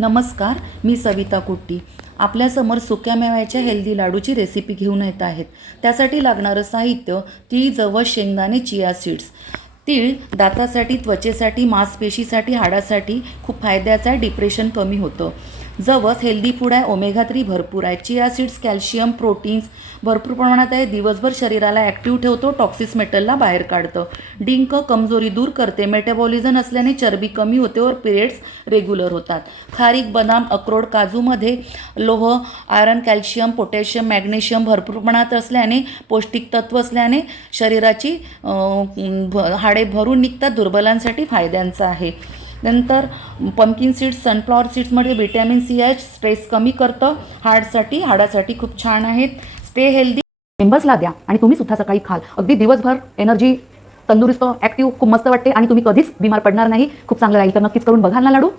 नमस्कार, मी सविता कुट्टी. आपल्यासमोर सुक्या मेव्याच्या हेल्दी लाडूची रेसिपी घेऊन येत आहेत. त्यासाठी लागणारं साहित्य: तीळ, जवस, शेंगदाणे, चिया सीड्स. तीळ दातासाठी, त्वचेसाठी, मांसपेशीसाठी, हाडासाठी खूप फायद्याचं आहे. डिप्रेशन कमी होतं. जवस हेल्दी फूड आहे, ओमेगा 3 भरपूर आहे. चिया सीड्स कॅल्शियम, प्रोटीन्स भरपूर प्रमाणात आहे. दिवसभर शरीराला ॲक्टिव्ह ठेवतो, टॉक्सिक मेटलला बाहेर काढतं. डिंक कमजोरी दूर करते, मेटाबॉलिझम असल्याने चरबी कमी होते व पिरियड्स रेग्युलर होतात. खारीक, बदाम, अक्रोड, काजूमध्ये लोह, आयरन, कॅल्शियम, पोटॅशियम, मॅग्नेशियम भरपूर प्रमाणात असल्याने, पौष्टिक तत्व असल्याने शरीराची हाडे भरून निघतात. दुर्बलांसाठी फायद्यांचं आहे. नंतर पंपकिन सीड्स, सनफ्लॉवर सीड्समध्ये व्हिटॅमिन सी आहे, स्ट्रेस कमी करतं. हाडासाठी खूप छान आहेत. Stay healthy. मेंबर्सला द्या आणि तुम्ही सुद्धा सकाळी खाल. अगदी दिवसभर एनर्जी, तंदुरुस्त, ॲक्टिव्ह, खूप मस्त वाटते आणि तुम्ही कधीच बिमार पडणार नाही. खूप चांगलं राहील. तर नक्कीच करून बघाल ना लाडू.